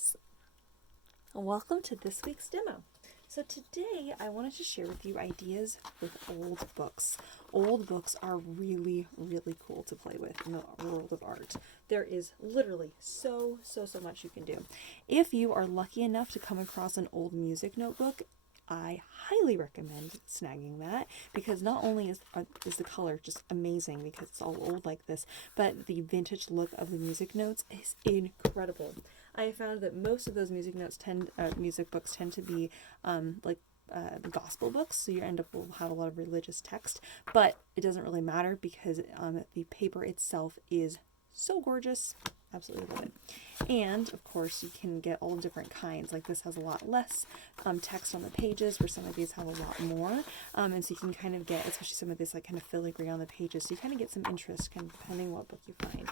guys, welcome to this week's demo. So today I wanted to share with you ideas with old books. Old books are really, really cool to play with in the world of art. There is literally so much you can do. If you are lucky enough to come across an old music notebook, I highly recommend snagging that, because not only is the color just amazing because it's all old like this, but the vintage look of the music notes is incredible. I found that most of those music books tend to be the gospel books, so you end up will have a lot of religious text, but it doesn't really matter because the paper itself is so gorgeous. Absolutely love it. And of course you can get all different kinds. Like this has a lot less text on the pages, where some of these have a lot more, and so you can kind of get, especially some of this like kind of filigree on the pages, so you kind of get some interest kind of depending what book you find.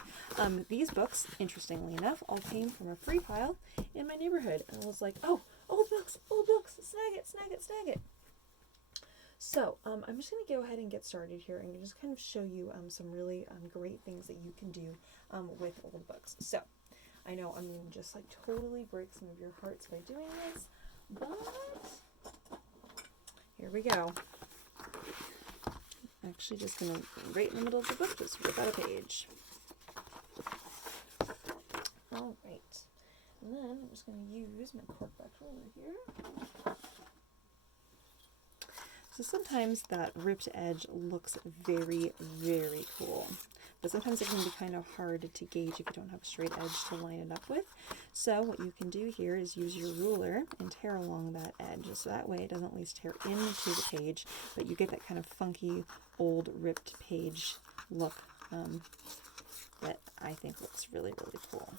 These books, interestingly enough, all came from a free pile in my neighborhood, and I was like, oh, old books, snag it. So I'm just going to go ahead and get started here and just kind of show you some really great things that you can do with old books. So I know I'm going to just like totally break some of your hearts by doing this, but here we go. I'm actually just going to, right in the middle of the book, just rip out a page. All right. And then I'm just going to use my corkback ruler here. So sometimes that ripped edge looks very, very cool, but sometimes it can be kind of hard to gauge if you don't have a straight edge to line it up with. So what you can do here is use your ruler and tear along that edge, so that way it doesn't at least tear into the page, but you get that kind of funky old ripped page look that I think looks really, really cool.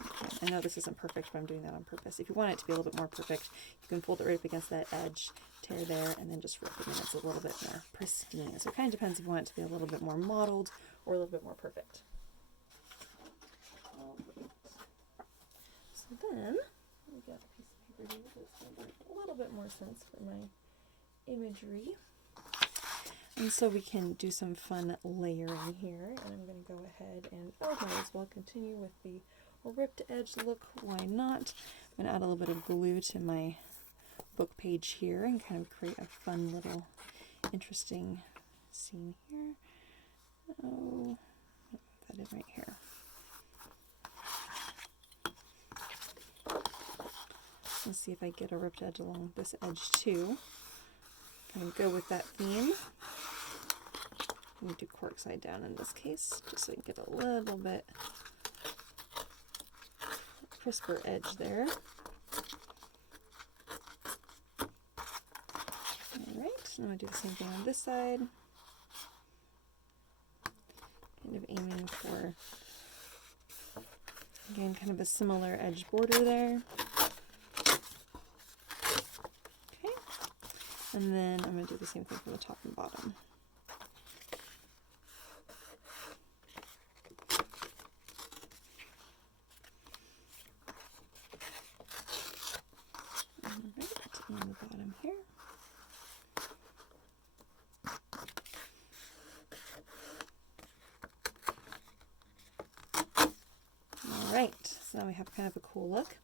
Okay, I know this isn't perfect, but I'm doing that on purpose. If you want it to be a little bit more perfect, you can fold it right up against that edge, tear there, and then just rip it, and it's a little bit more pristine. So it kind of depends if you want it to be a little bit more modeled or a little bit more perfect. All right. So then, we got a piece of paper here that's going to make a little bit more sense for my imagery. And so we can do some fun layering here, and I'm going to go ahead and, might as well continue with the ripped edge look. Why not? I'm going to add a little bit of glue to my book page here and kind of create a fun little interesting scene here. Oh, put that in right here. Let's see if I get a ripped edge along this edge too. Kind of go with that theme. I'm going to do cork side down in this case, just so I can get a little bit crisper edge there. Alright, I'm going to do the same thing on this side. Kind of aiming for, again, kind of a similar edge border there. Okay, and then I'm going to do the same thing from the top and bottom. And the bottom here. Alright, so now we have kind of a cool look.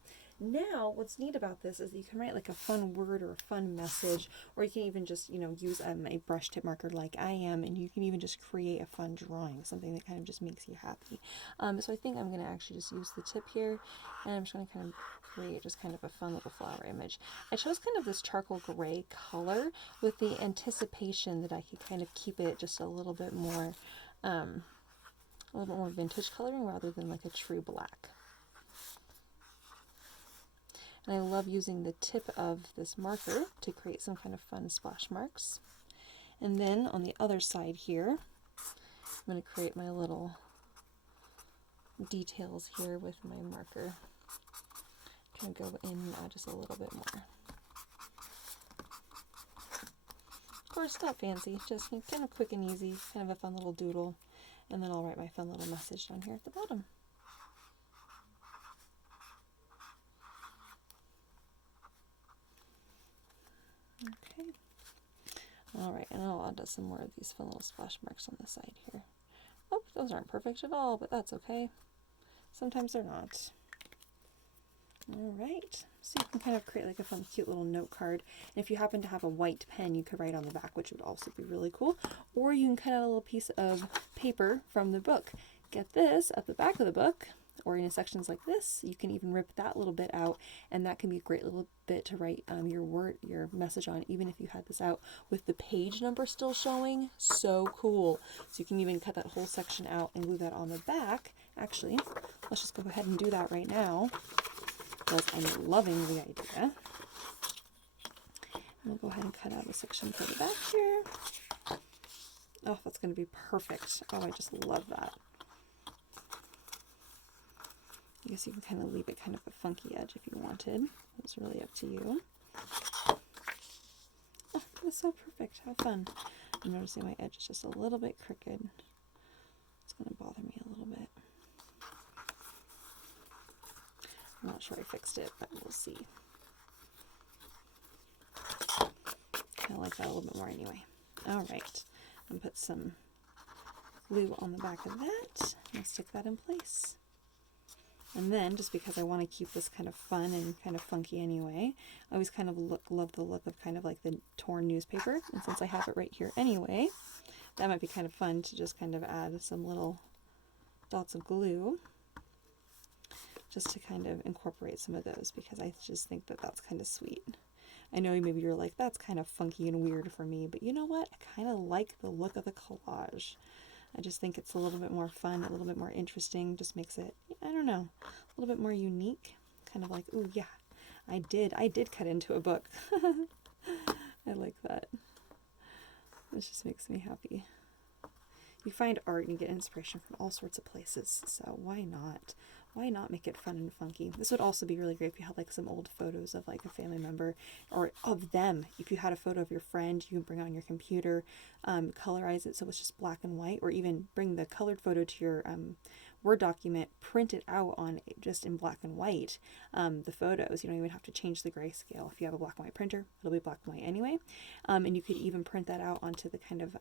Now, what's neat about this is that you can write like a fun word or a fun message, or you can even just, use a brush tip marker like I am, and you can even just create a fun drawing, something that kind of just makes you happy. So I think I'm going to actually just use the tip here, and I'm just going to kind of create just kind of a fun little flower image. I chose kind of this charcoal gray color with the anticipation that I could kind of keep it just a little bit more vintage coloring rather than like a true black. And I love using the tip of this marker to create some kind of fun splash marks. And then on the other side here, I'm going to create my little details here with my marker. Kind of go in and add just a little bit more. Of course, not fancy, just kind of quick and easy, kind of a fun little doodle. And then I'll write my fun little message down here at the bottom. Okay. Alright, and I'll add some more of these fun little splash marks on the side here. Oh, those aren't perfect at all, but that's okay. Sometimes they're not. All right, so you can kind of create like a fun, cute little note card. And if you happen to have a white pen, you could write on the back, which would also be really cool. Or you can cut out a little piece of paper from the book. Get this at the back of the book, or in sections like this, you can even rip that little bit out, and that can be a great little bit to write your message on, even if you had this out with the page number still showing. So cool. So you can even cut that whole section out and glue that on the back. Actually, let's just go ahead and do that right now, because I'm loving the idea. We'll go ahead and cut out a section for the back here. Oh, that's going to be perfect. Oh, I just love that. I guess you can kind of leave it kind of a funky edge if you wanted. It's really up to you. Oh, that's so perfect. How fun. I'm noticing my edge is just a little bit crooked. It's going to bother me a little bit. I'm not sure I fixed it, but we'll see. Kind of like that a little bit more anyway. All right. I'm going to put some glue on the back of that and stick that in place. And then, just because I want to keep this kind of fun and kind of funky anyway, I always kind of love the look of kind of like the torn newspaper. And since I have it right here anyway, that might be kind of fun to just kind of add some little dots of glue just to kind of incorporate some of those, because I just think that that's kind of sweet. I know maybe you're like, that's kind of funky and weird for me, but you know what? I kind of like the look of the collage. I just think it's a little bit more fun, a little bit more interesting, just makes it, I don't know, a little bit more unique. Kind of like, ooh, yeah, I did cut into a book. I like that. This just makes me happy. You find art and you get inspiration from all sorts of places, so why not? Why not make it fun and funky? This would also be really great if you had like some old photos of like a family member or of them. If you had a photo of your friend, you can bring it on your computer, colorize it so it's just black and white, or even bring the colored photo to your Word document, print it out on just in black and white. The photos, you don't even have to change the grayscale. If you have a black and white printer, it'll be black and white anyway. And you could even print that out onto the kind of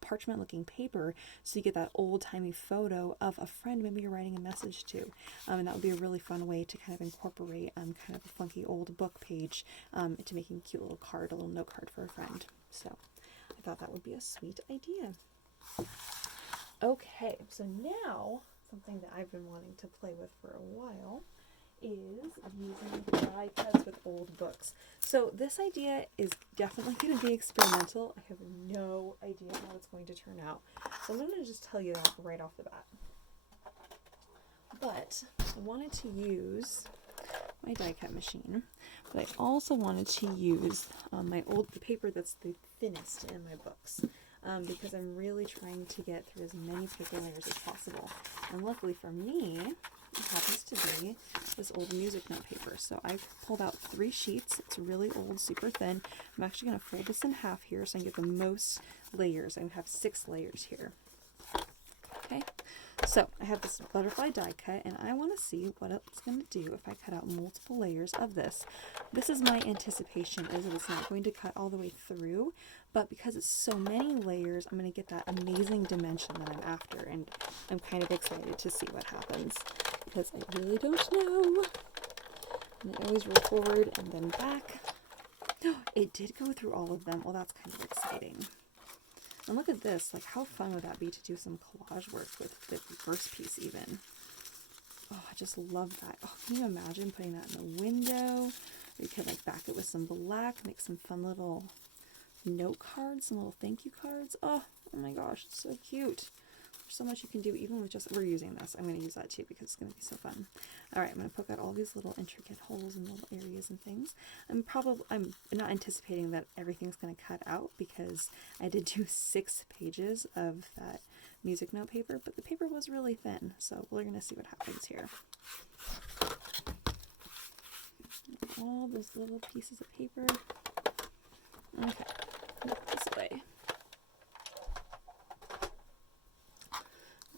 parchment looking paper, so you get that old-timey photo of a friend maybe you're writing a message to, and that would be a really fun way to kind of incorporate kind of a funky old book page into making a cute little card, a little note card for a friend. So I thought that would be a sweet idea. Okay, so now something that I've been wanting to play with for a while is using die cuts with old books. So this idea is definitely going to be experimental. I have no idea how it's going to turn out. So I'm going to just tell you that right off the bat. But I wanted to use my die cut machine, but I also wanted to use the paper that's the thinnest in my books. Because I'm really trying to get through as many paper layers as possible. And luckily for me, it happens to be this old music note paper. So I pulled out 3 sheets. It's really old, super thin. I'm actually going to fold this in half here so I can get the most layers. I have 6 layers here. Okay, so I have this butterfly die cut, and I want to see what it's going to do if I cut out multiple layers of this. This is my anticipation, is that it's not going to cut all the way through, but because it's so many layers, I'm going to get that amazing dimension that I'm after, and I'm kind of excited to see what happens, because I really don't know. And I always roll forward and then back. It did go through all of them. Well, that's kind of exciting. And look at this, like how fun would that be to do some collage work with the first piece even. Oh, I just love that. Oh, can you imagine putting that in the window? Or you could like back it with some black, make some fun little note cards, some little thank you cards. Oh my gosh, it's so cute. There's so much you can do even with just, we're using this. I'm going to use that too because it's going to be so fun. All right, I'm going to poke out all these little intricate holes and little areas and things. I'm not anticipating that everything's going to cut out because I did do 6 pages of that music note paper, but the paper was really thin. So we're going to see what happens here. All those little pieces of paper. Okay, look this way.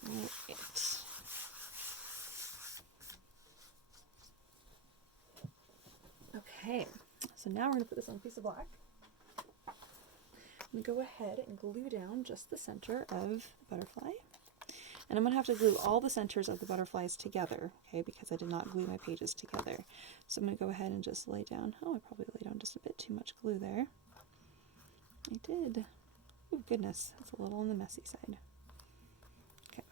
Right. Okay, so now we're going to put this on a piece of black. I'm going to go ahead and glue down just the center of the butterfly. And I'm going to have to glue all the centers of the butterflies together, okay, because I did not glue my pages together. So I'm going to go ahead and just lay down, oh, I probably laid down just a bit too much glue there. I did. Oh, goodness, that's a little on the messy side. Okay.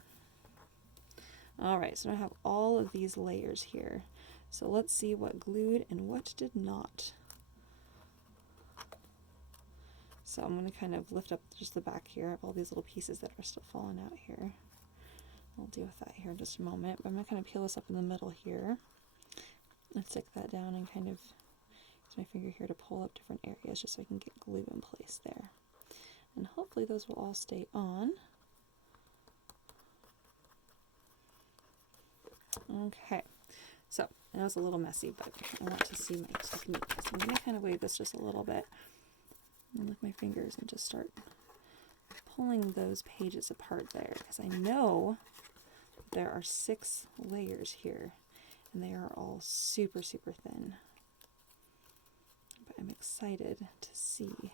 All right, so I have all of these layers here. So let's see what glued and what did not. So I'm going to kind of lift up just the back here of all these little pieces that are still falling out here. I'll deal with that here in just a moment, but I'm going to kind of peel this up in the middle here and stick that down and kind of use my finger here to pull up different areas just so I can get glue in place there. And hopefully those will all stay on. Okay, so I know it's a little messy, but I want to see my technique. So I'm going to kind of wave this just a little bit and lift my fingers and just start pulling those pages apart there, because I know there are 6 layers here and they are all super, super thin. But I'm excited to see.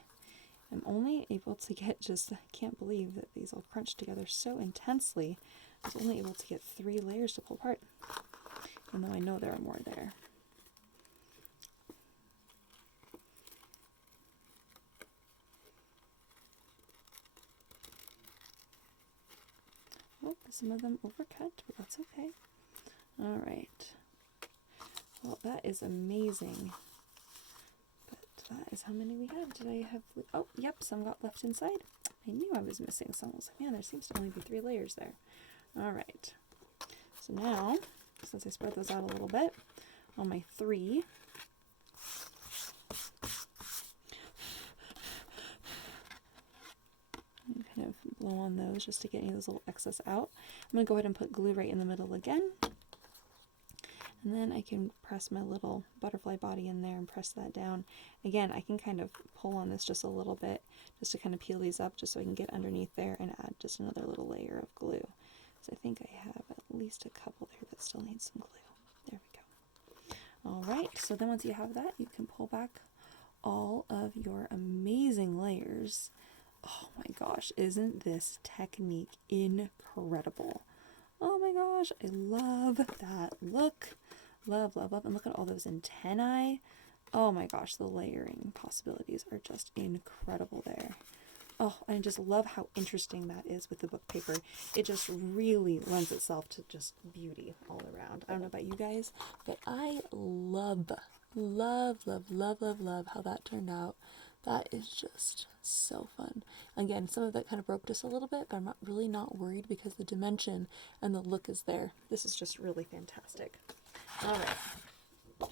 I'm only able to get just, I can't believe that these all crunched together so intensely. I was only able to get 3 layers to pull apart, even though I know there are more there. Oh, some of them overcut, but that's okay. All right. Well, that is amazing. But that is how many we have. Did I have, oh, yep, some got left inside. I knew I was missing some. I was like, man, there seems to only be 3 layers there. All right. So now, since I spread those out a little bit, on my 3, kind of blow on those just to get any of those little excess out. I'm going to go ahead and put glue right in the middle again. And then I can press my little butterfly body in there and press that down. Again, I can kind of pull on this just a little bit just to kind of peel these up just so I can get underneath there and add just another little layer of glue. So I think I have at least a couple there that still need some glue. There we go. All right, so then once you have that, you can pull back all of your amazing layers. Oh my gosh, isn't this technique incredible? Oh my gosh, I love that look. Love, love, love. And look at all those antennae. Oh my gosh, the layering possibilities are just incredible there. Oh, and I just love how interesting that is with the book paper. It just really lends itself to just beauty all around. I don't know about you guys, but I love, love, love, love, love, love how that turned out. That is just so fun. Again, some of that kind of broke just a little bit, but I'm really not worried because the dimension and the look is there. This is just really fantastic. All right.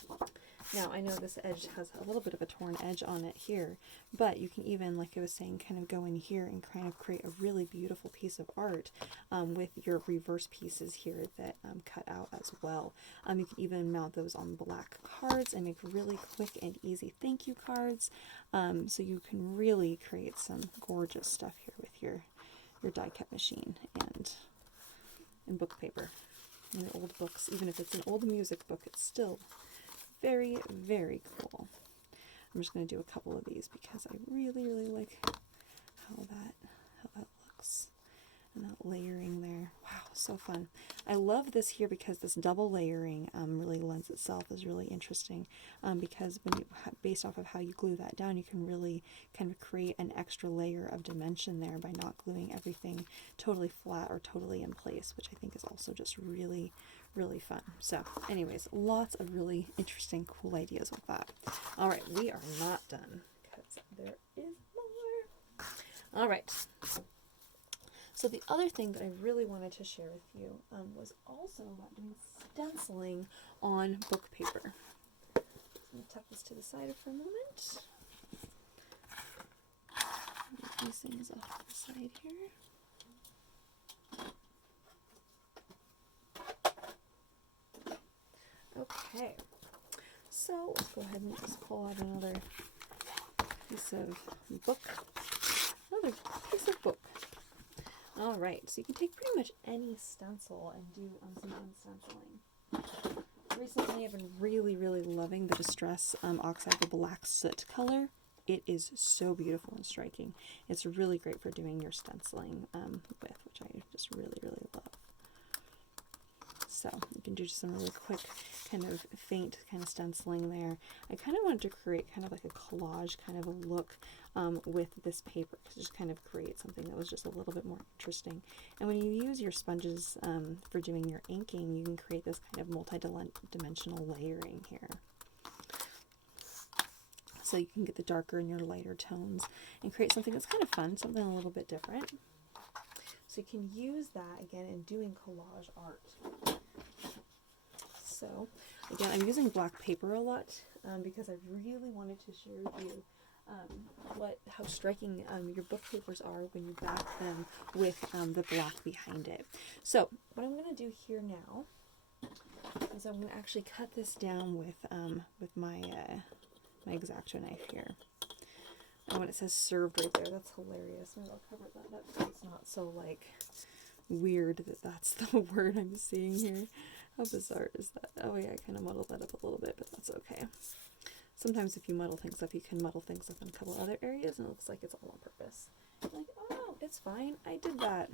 Now, I know this edge has a little bit of a torn edge on it here, but you can even, like I was saying, kind of go in here and kind of create a really beautiful piece of art with your reverse pieces here that cut out as well. You can even mount those on black cards and make really quick and easy thank you cards. So you can really create some gorgeous stuff here with your die cut machine and book paper. And your old books, even if it's an old music book, it's still very, very cool. I'm just going to do a couple of these because I really, really like how that looks. And that layering there. Wow, so fun. I love this here because this double layering really lends itself, is really interesting because when you, based off of how you glue that down, you can really kind of create an extra layer of dimension there by not gluing everything totally flat or totally in place, which I think is also just really, really fun. So anyways, lots of really interesting, cool ideas with that. All right, we are not done because there is more. All right. So the other thing that I really wanted to share with you was also about doing stenciling on book paper. So I'm going to tuck this to the side for a moment. Move these things off to the side here. Okay, so let's go ahead and just pull out another piece of book. All right, so you can take pretty much any stencil and do some unstenciling. Recently, I've been really, really loving the Distress Oxide, the black soot color. It is so beautiful and striking. It's really great for doing your stenciling with, which I just really, really love. So you can do just some really quick kind of faint kind of stenciling there. I kind of wanted to create kind of like a collage kind of a look with this paper, to just kind of create something that was just a little bit more interesting. And when you use your sponges for doing your inking, you can create this kind of multi-dimensional layering here. So you can get the darker and your lighter tones and create something that's kind of fun, something a little bit different. So you can use that again in doing collage art. So again, I'm using black paper a lot because I really wanted to share with you how striking your book papers are when you back them with the black behind it. So what I'm going to do here now is I'm going to actually cut this down with my my X-Acto knife here. And when it says served right there, that's hilarious. Maybe I'll cover that up so it's not so like weird that that's the word I'm seeing here. How bizarre is that? Oh yeah, I kind of muddled that up a little bit, but that's okay. Sometimes if you muddle things up, you can muddle things up in a couple other areas and it looks like it's all on purpose. Like, oh, it's fine. I did that.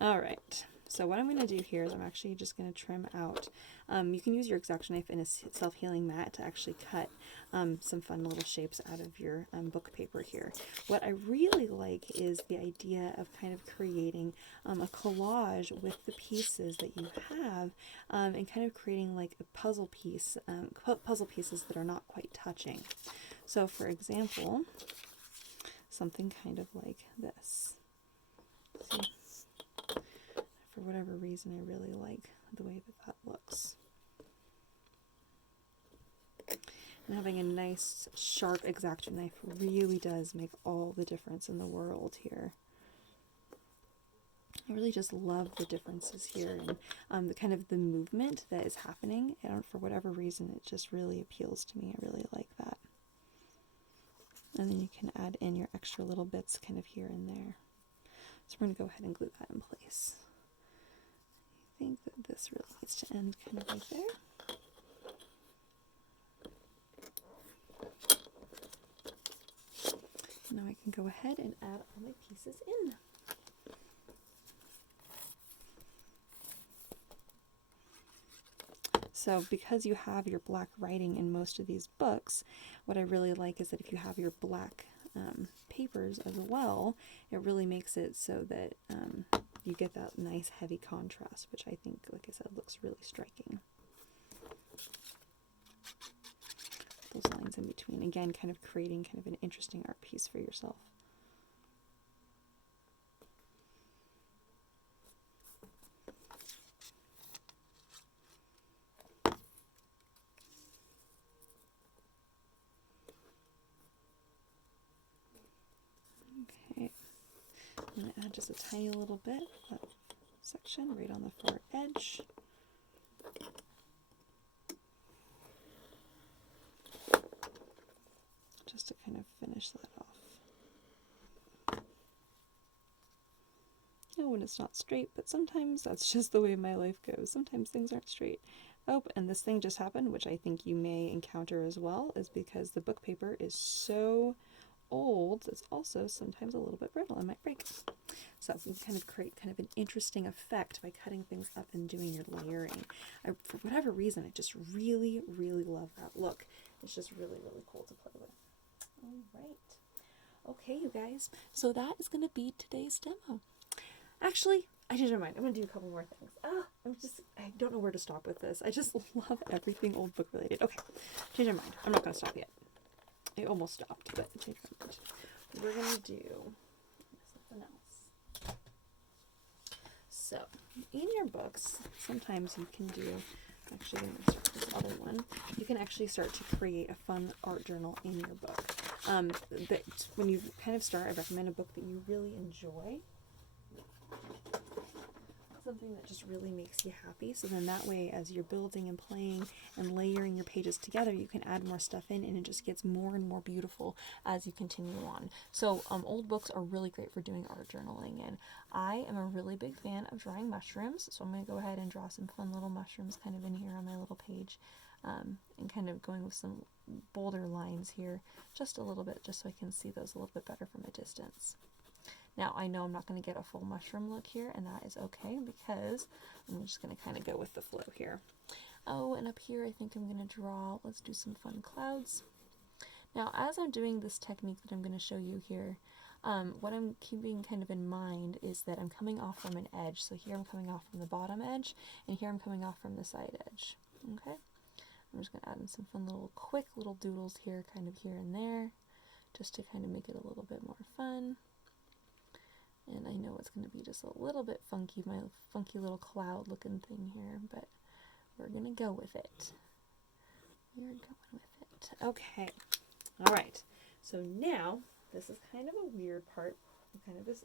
All right. So what I'm going to do here is I'm actually just going to trim out. You can use your X-Acto knife in a self-healing mat to actually cut some fun little shapes out of your book paper here. What I really like is the idea of kind of creating a collage with the pieces that you have and kind of creating like a puzzle piece, puzzle pieces that are not quite touching. So for example, something kind of like this. See? For whatever reason, I really like the way that looks. And having a nice, sharp X-Acto knife really does make all the difference in the world here. I really just love the differences here and the kind of the movement that is happening. And for whatever reason, it just really appeals to me. I really like that. And then you can add in your extra little bits kind of here and there. So we're going to go ahead and glue that in place. I think that this really needs to end kind of right there. Now I can go ahead and add all my pieces in. So because you have your black writing in most of these books, what I really like is that if you have your black papers as well, it really makes it so that you get that nice heavy contrast, which I think, like I said, looks really striking. Those lines in between, again, kind of creating kind of an interesting art piece for yourself. Okay, I'm going to add just a tiny little bit of section right on the far edge. Just to kind of finish that off. Oh, and it's not straight, but sometimes that's just the way my life goes. Sometimes things aren't straight. Oh, and this thing just happened, which I think you may encounter as well, is because the book paper is so old, it's also sometimes a little bit brittle and might break. So you can kind of create kind of an interesting effect by cutting things up and doing your layering. For whatever reason, I just really, really love that look. It's just really, really cool to play with. All right. Okay, you guys. So that is going to be today's demo. Actually, I changed my mind. I'm going to do a couple more things. I don't know where to stop with this. I just love everything old book related. Okay, change my mind. I'm not going to stop yet. I almost stopped, but change my mind. We're going to do something else. So, in your books, sometimes you can do, actually I'm going to start with this other one, you can actually start to create a fun art journal in your book. But when you kind of start, I recommend a book that you really enjoy. Something that just really makes you happy, so then that way as you're building and playing and layering your pages together, you can add more stuff in and it just gets more and more beautiful as you continue on. So old books are really great for doing art journaling, and I am a really big fan of drawing mushrooms, so I'm going to go ahead and draw some fun little mushrooms kind of in here on my little page, and kind of going with some bolder lines here just a little bit, just so I can see those a little bit better from a distance. Now, I know I'm not going to get a full mushroom look here, and that is okay because I'm just going to kind of go with the flow here. Oh, and up here I think I'm going to draw, let's do some fun clouds. Now, as I'm doing this technique that I'm going to show you here, what I'm keeping kind of in mind is that I'm coming off from an edge. So here I'm coming off from the bottom edge, and here I'm coming off from the side edge. Okay? I'm just going to add in some fun little quick little doodles here, kind of here and there, just to kind of make it a little bit more fun. And I know it's going to be just a little bit funky, my funky little cloud looking thing here, but we're going to go with it. We're going with it. Okay. All right. So now, this is kind of a weird part. Kind of this,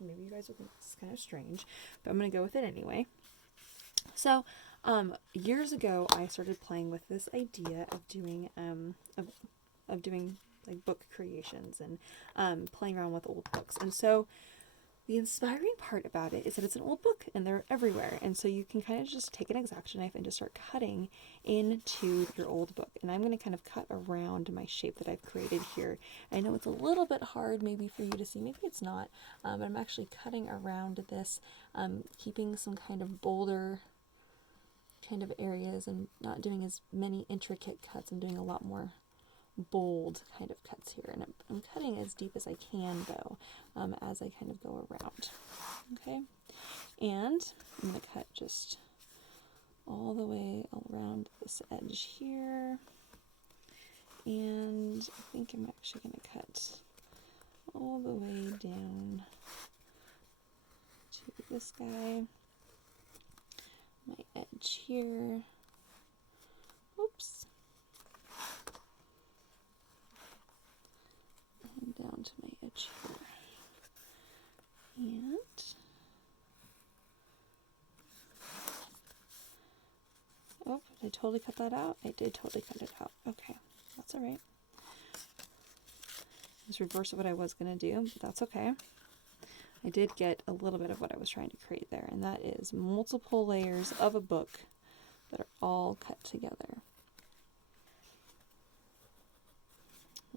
maybe you guys will think this is kind of strange, but I'm going to go with it anyway. So, years ago, I started playing with this idea of doing, like book creations and playing around with old books. And so, the inspiring part about it is that it's an old book and they're everywhere. And so you can kind of just take an X-Acto knife and just start cutting into your old book. And I'm going to kind of cut around my shape that I've created here. I know it's a little bit hard maybe for you to see. Maybe it's not. But I'm actually cutting around this, keeping some kind of bolder kind of areas and not doing as many intricate cuts. I'm doing a lot more bold kind of cuts here, and I'm cutting as deep as I can though, as I kind of go around. Okay, and I'm going to cut just all the way around this edge here, and I think I'm actually going to cut all the way down to this guy, my edge here. Oops. Down to my edge here. And oh, did I totally cut that out? I did totally cut it out. Okay, that's all right. It's reverse of what I was going to do, but that's okay. I did get a little bit of what I was trying to create there, and that is multiple layers of a book that are all cut together.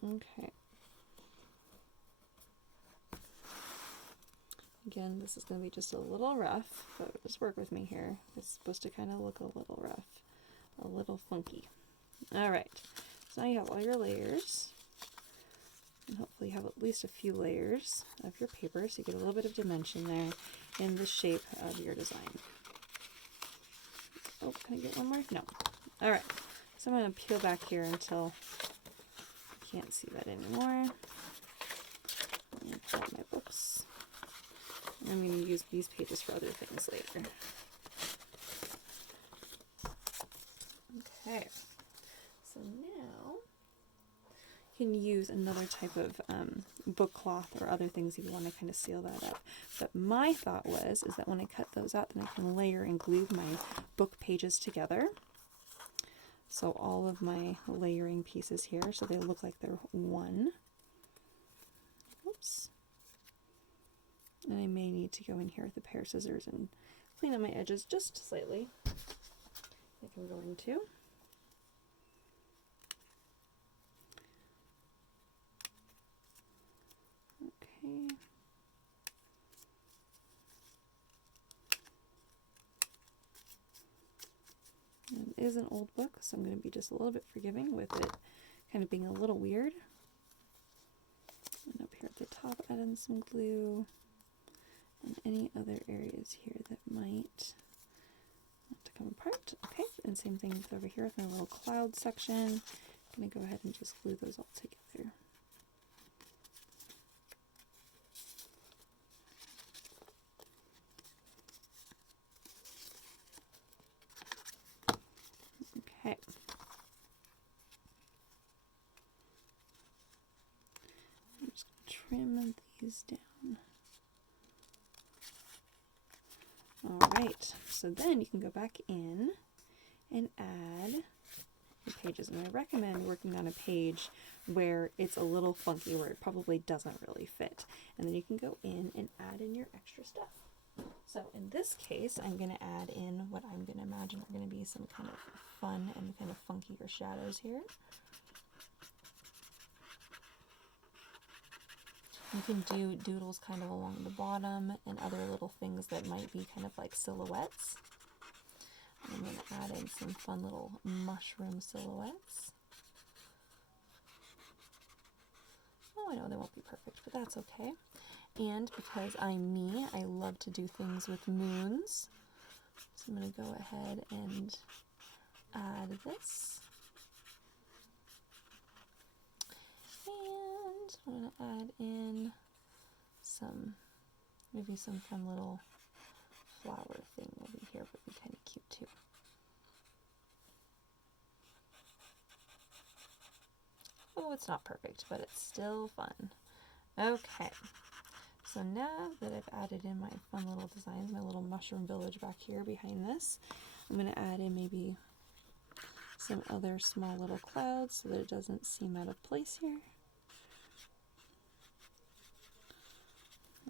Okay. Again, this is going to be just a little rough, but just work with me here. It's supposed to kind of look a little rough, a little funky. Alright, so now you have all your layers, and hopefully you have at least a few layers of your paper, so you get a little bit of dimension there in the shape of your design. Oh, can I get one more? No. Alright, so I'm going to peel back here until you can't see that anymore. I'm going to pull out my books. I'm going to use these pages for other things later. Okay, so now you can use another type of book cloth or other things if you want to kind of seal that up. But my thought is that when I cut those out, then I can layer and glue my book pages together. So all of my layering pieces here, so they look like they're one. Oops. And I may need to go in here with a pair of scissors and clean up my edges just slightly, like I'm going to. Okay. And it is an old book, so I'm going to be just a little bit forgiving with it kind of being a little weird. And up here at the top, add in some glue. And any other areas here that might have to come apart. Okay, and same thing with over here with my little cloud section. I'm going to go ahead and just glue those all together. Okay. I'm just going to trim these down. Alright, so then you can go back in and add the pages. And I recommend working on a page where it's a little funky, where it probably doesn't really fit. And then you can go in and add in your extra stuff. So in this case, I'm going to add in what I'm going to imagine are going to be some kind of fun and kind of funkier shadows here. You can do doodles kind of along the bottom and other little things that might be kind of like silhouettes. I'm going to add in some fun little mushroom silhouettes. Oh, I know they won't be perfect, but that's okay. And because I'm me, I love to do things with moons. So I'm going to go ahead and add this. And I'm going to add in maybe some fun little flower thing over here would be kind of cute too. Oh, it's not perfect, but it's still fun. Okay, so now that I've added in my fun little designs, my little mushroom village back here behind this, I'm going to add in maybe some other small little clouds so that it doesn't seem out of place here.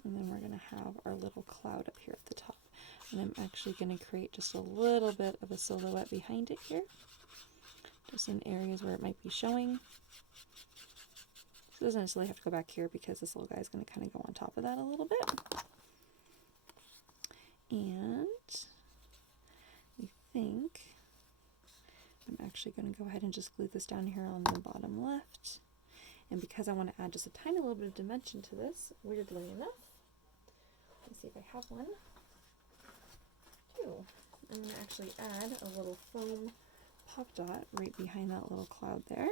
And then we're going to have our little cloud up here at the top. And I'm actually going to create just a little bit of a silhouette behind it here, just in areas where it might be showing. So it doesn't necessarily have to go back here because this little guy is going to kind of go on top of that a little bit. And I think I'm actually going to go ahead and just glue this down here on the bottom left. And because I want to add just a tiny little bit of dimension to this, weirdly enough, let's see if I have one. I'm going to actually add a little foam pop dot right behind that little cloud there,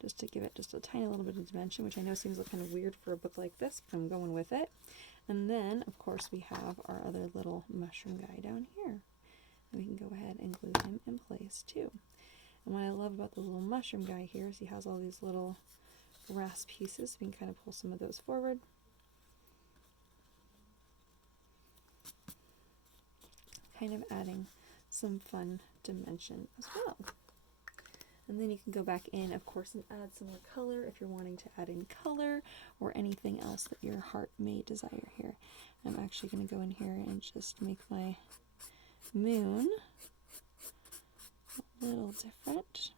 just to give it just a tiny little bit of dimension, which I know seems kind of weird for a book like this, but I'm going with it. And then, of course, we have our other little mushroom guy down here. And we can go ahead and glue him in place too. And what I love about the little mushroom guy here is he has all these little grass pieces. We can kind of pull some of those forward. Kind of adding some fun dimension as well. And then you can go back in, of course, and add some more color if you're wanting to add in color or anything else that your heart may desire here. I'm actually going to go in here and just make my moon a little different,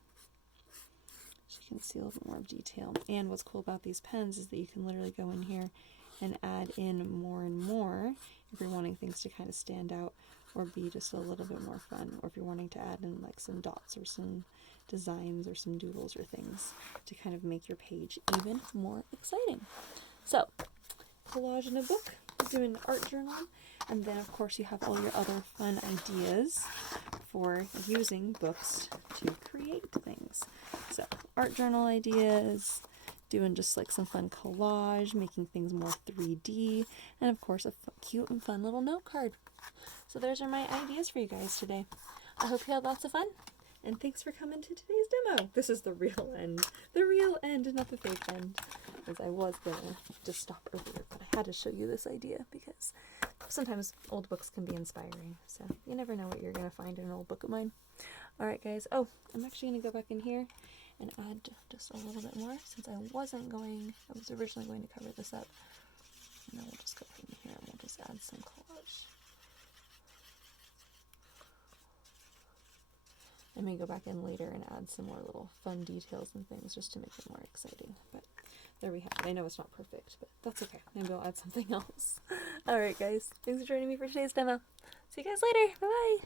so you can see a little bit more of detail. And what's cool about these pens is that you can literally go in here and add in more and more if you're wanting things to kind of stand out or be just a little bit more fun, or if you're wanting to add in like some dots or some designs or some doodles or things to kind of make your page even more exciting. So, collage in a book, doing an art journal, and then of course you have all your other fun ideas for using books to create things. So, art journal ideas, doing just like some fun collage, making things more 3D, and of course a cute and fun little note card. So those are my ideas for you guys today. I hope you had lots of fun, and thanks for coming to today's demo. This is the real end, not the fake end, because I was gonna just stop earlier, but I had to show you this idea because sometimes old books can be inspiring, so you never know what you're gonna find in an old book of mine. Alright guys, I'm actually gonna go back in here and add just a little bit more, since I was originally going to cover this up. And then we'll just go in here and we'll just add some collage. I may go back in later and add some more little fun details and things just to make it more exciting. But there we have it. I know it's not perfect, but that's okay. Maybe I'll add something else. Alright guys, thanks for joining me for today's demo. See you guys later. Bye-bye!